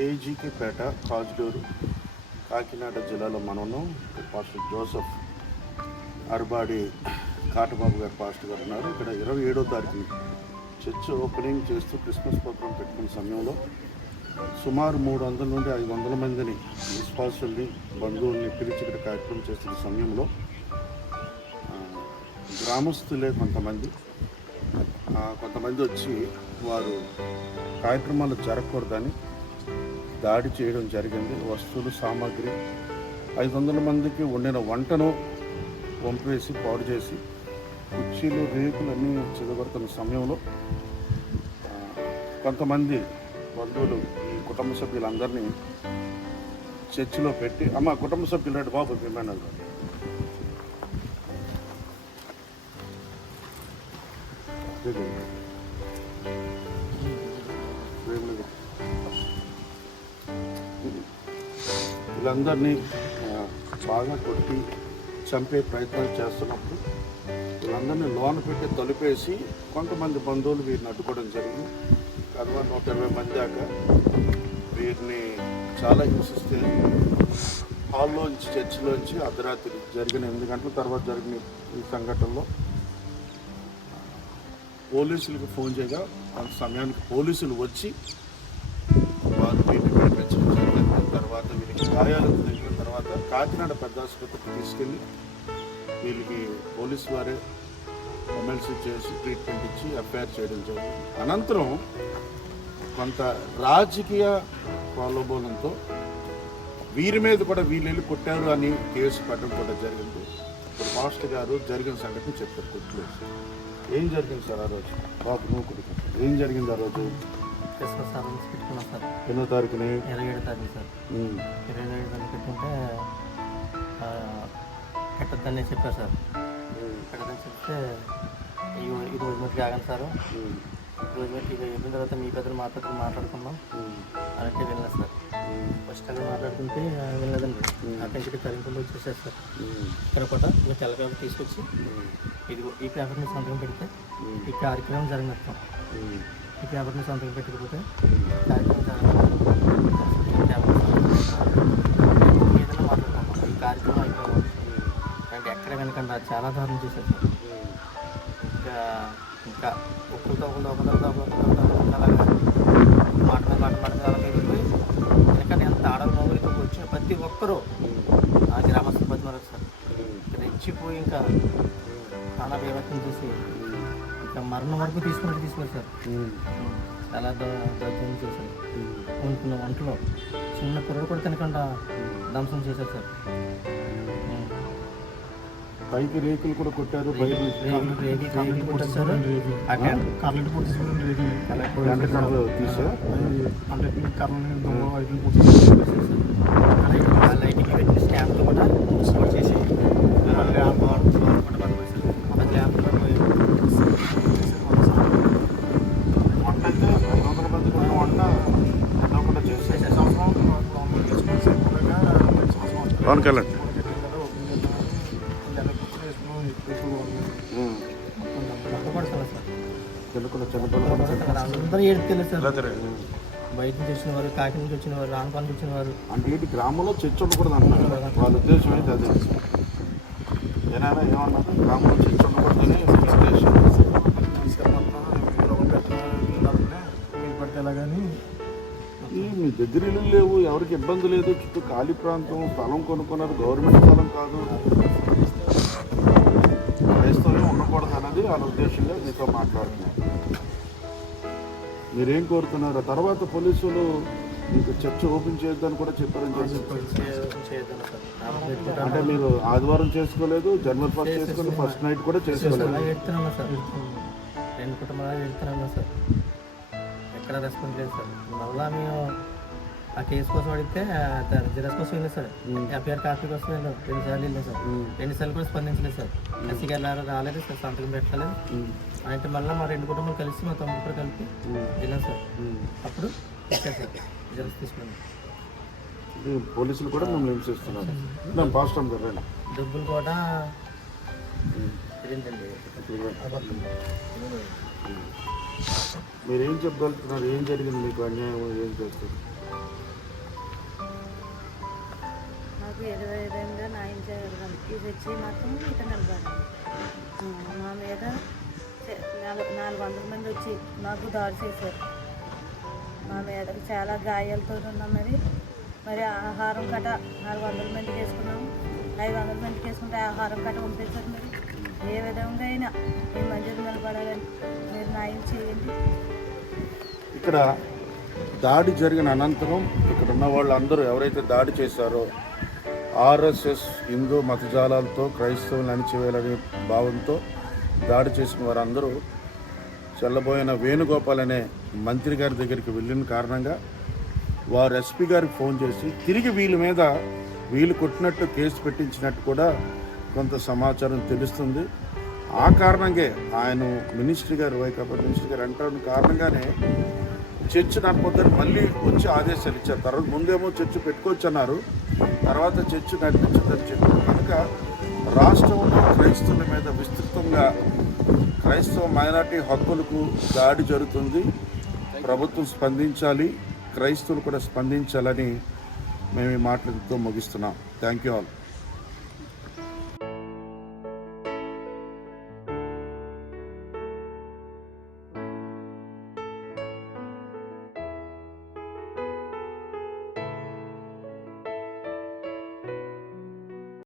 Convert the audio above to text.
ఏజీకేపేట కాజ్డూరు కాకినాడ జిల్లాలో మనము pastor Joseph అర్బాడి కాటబాబు గారు పాస్టర్ గారు ఉన్నారు. ఇక్కడ 27వ తారీఖున చర్చ్ ఓపెనింగ్ చేస్తూ క్రిస్మస్ ప్రోగ్రాం పెట్టుకున్న సమయంలో సుమారు 300 నుండి 500 మందిని విశ్వాసుల్ని బంధువుల్ని పిలిచి ఇక్కడ కార్యక్రమం చేస్తున్న సమయంలో గ్రామస్తులే కొంతమంది వచ్చి వారు కార్యక్రమాలు జరగకూడదని దాడి చేయడం జరిగింది. వస్తువులు సామాగ్రి 500 మందికి వండిన వంటను వంపేసి పాడు చేసి కుర్చీలు రేకులు అన్నీ చెదగొడుతున్న సమయంలో కొంతమంది బంధువులు ఈ కుటుంబ సభ్యులందరినీ చర్చిలో పెట్టి అమ్మ కుటుంబ సభ్యులు రండి బాబు విమానాలు వీళ్ళందరినీ బాగా కొట్టి చంపే ప్రయత్నాలు చేస్తున్నప్పుడు వీళ్ళందరినీ లోన పెట్టి తలుపేసి కొంతమంది బంధువులు వీరిని అడ్డుకోవడం జరిగింది. తర్వాత 120 మంది దాకా వీరిని చాలా హింసిస్తే హాల్లోంచి చర్చిలోంచి అర్ధరాత్రి జరిగిన 8 గంటల తర్వాత జరిగిన ఈ సంఘటనలో పోలీసులకు ఫోన్ చేయగా కొంత సమయానికి పోలీసులు వచ్చి వారు వీటిని పెట్టించడం జరిగిన తర్వాత వీళ్ళకి గాయాలు తగిలిన తర్వాత కాకినాడ పెద్ద ఆసుపత్రికి తీసుకెళ్ళి వీళ్ళకి పోలీసు వారే ఎమ్మెల్సీ చేసి ట్రీట్మెంట్ ఇచ్చి ఎఫ్ఐఆర్ చేయడం జరిగింది. అనంతరం కొంత రాజకీయ ప్రలోభనంతో వీరి మీద కూడా వీళ్ళు వెళ్ళి కొట్టారు అని కేసు పెట్టడం కూడా జరిగింది. ఇప్పుడు మాస్టర్ గారు జరిగిన సంగతి చెప్పారు. కొట్లు ఏం జరిగింది సార్ ఆ రోజు? బాబు నువ్వు కొడుకు ఏం జరిగింది ఆ రోజు? క్రిస్మస్ సార్ పెట్టుకున్నాం సార్. ఎన్నో తారీఖుని? 27 తారీఖు సార్. 27 తారీఖు పెట్టుకుంటే పెట్టద్దని చెప్పారు సార్. పెట్టద్దని చెప్తే ఈ రోజు మట్టుకు ఆగండి సార్, ఈ రోజు మట్టుకు ఇది అయిపోయిన తర్వాత మీ పెద్దలు మా పెద్దలు మాట్లాడుకుందాం అంటే వెళ్ళలేదు సార్. ఫస్ట్ అక్కడ మాట్లాడుకుంటే వెళ్ళలేదండి. అక్కడి నుంచి కరింపులు వచ్చేసారు సార్. ఇక్కడ కూడా ఇంకా తెల్ల పేపర్ తీసుకొచ్చి ఇదిగో ఈ పేపర్ని సంతకం పెడితే ఈ కార్యక్రమం జరిగినట్టు, ఈ పేపర్ని సంతకం పెట్టకపోతే కార్యక్రమం ఏదైనా మాట్లాడుకుంటాం, ఈ కార్యక్రమం అయిపోవాలి అంటే ఎక్కడ వెనకండి చాలా దారుణం చేశారు సార్. ఇంకా ఒక్కరితో అలాగా మాట అలాగే వెళ్ళిపోయి ఎందుకంటే ఎంత ఆడల మొగుడికి వచ్చిన ప్రతి ఒక్కరూ ఆ గ్రామస్తులు బతిమారు సార్. రెచ్చిపోయి ఇంకా చాలా బేవత్వం చేసి ఇంకా మరణం వరకు తీసుకున్నారు సార్. చాలా దౌర్జన్యం చేశారు. వండుకున్న వంటలో చిన్న కుర్రలు కూడా తినకుండా ధ్వంసం చేశారు సార్. పైకి రేకులు కూడా కొట్టారు, బయట కొట్టారు. లైటింగ్ పెట్టిన స్టాంప్తో కూడా చేసి పవన్ కళ్యాణ్ అందరూ ఏడుకెళ్ళారు సార్. బయట నుంచి వచ్చిన వారు, కాకి నుంచి వచ్చిన వారు, రానుపాల నుంచి వచ్చిన వారు. అంటే ఏంటి గ్రామంలో చర్చ ఉండకూడదు అన్నారు వాళ్ళ ఉద్దేశం అయితే అదే. ఏనారా ఏమన్నారు? గ్రామంలో చర్చ ఉండకూడదని ఉద్దేశం. మీ దగ్గర ఇల్లు లేవు, ఎవరికి ఇబ్బంది లేదు, చుట్టూ ఖాళీ ప్రాంతం, స్థలం కొనుక్కున్నారు, గవర్నమెంట్ స్థలం కాదు, క్రైస్తవం ఉండకూడదు అన్నది వాళ్ళ ఉద్దేశంగా మీతో మాట్లాడుతున్నారు. మీరేం కోరుతున్నారు? తర్వాత పోలీసులు మీకు చర్చ ఓపెన్ చేయొద్దని కూడా చెప్పారని అంటే మీరు ఆదివారం చేసుకోలేదు, జనవరి 1 చేసుకోలేదు, ఫస్ట్ నైట్ కూడా చేసుకోలేదు. రెండు కుటుంబాలు వెళ్తున్నాం సార్, ఎక్కడ రెస్పాన్స్ లేదు సార్. మళ్ళా మేము ఆ కేసు కోసం అడిగితే జిరాక్స్ కోసం వెళ్ళలేదు సార్, ఎఫ్ఐఆర్ కాపీ కోసం వెళ్ళాం. 2 సార్లు వెళ్ళాం సార్, 2 సార్లు కూడా స్పందించలేదు సార్. ఎస్సీ గారు రాలేదు సార్, సంతకం పెట్టలేదు. అంటే మళ్ళీ మా 2 కుటుంబాలు కలిసి మా తమ్ముడు కూడా కలిపి వెళ్ళాం సార్. అప్పుడు ఇచ్చారు సార్ జిరాక్స్ తీసుకున్నాం. పోలీసులు కూడా మమ్మల్ని హింసిస్తున్నారు. పాస్టర్ గారు డబ్బులు కూడా తెలియదండి. మీరేం చెప్పగలుగుతున్నారు? ఏం జరిగింది మీకు? అన్యాయం ఏం చేస్తారు? నాకు ఏదో విధంగా న్యాయం చేయగలగాలి. ఇది వచ్చి మాత్రం ఇక నిలబడాలి. మా మీద 400 మంది వచ్చి మాకు దాడి చేశారు. మా మీద చాలా గాయాలతో ఉన్నాం. మరి ఆహారం కట్ట 400 మందికి వేసుకున్నాము, 500 మందికి వేసుకుంటే ఆహారం కట్ట పంపించారు. మరి ఏ విధంగా అయినా ఈ మందిరం నిలబడాలని మీరు న్యాయం చేయండి. ఇక్కడ దాడి జరిగిన అనంతరం ఇక్కడ ఉన్న వాళ్ళందరూ ఎవరైతే దాడి చేశారో ఆర్ఎస్ఎస్ హిందూ మతజాలాలతో క్రైస్తవులను అణిచివేయాలనే భావంతో దాడి చేసిన వారందరూ చెల్లబోయిన వేణుగోపాల్ అనే మంత్రి గారి దగ్గరికి వెళ్ళిన కారణంగా వారు ఎస్పీ గారికి ఫోన్ చేసి తిరిగి వీళ్ళ మీద వీళ్ళు కొట్టినట్టు కేసు పెట్టించినట్టు కూడా కొంత సమాచారం తెలుస్తుంది. ఆ కారణంగా ఆయన మినిస్ట్రీ గారు వైకాపా మినిస్ట్రీ గారు అంటున్న కారణంగానే చర్చ్ నడపొద్దని మళ్ళీ వచ్చి ఆదేశాలు ఇచ్చారు. తర్వాత ముందేమో చర్చ్ పెట్టుకోవచ్చు అన్నారు, తర్వాత చర్చ్ నడిపించదని చెప్పారు. కనుక రాష్ట్రంలో క్రైస్తవుల మీద విస్తృతంగా క్రైస్తవ మైనార్టీ హక్కులకు దాడి జరుగుతుంది. ప్రభుత్వం స్పందించాలి, క్రైస్తవులు కూడా స్పందించాలని మేము ఈ మాటలతో ముగిస్తున్నాం. Thank you all.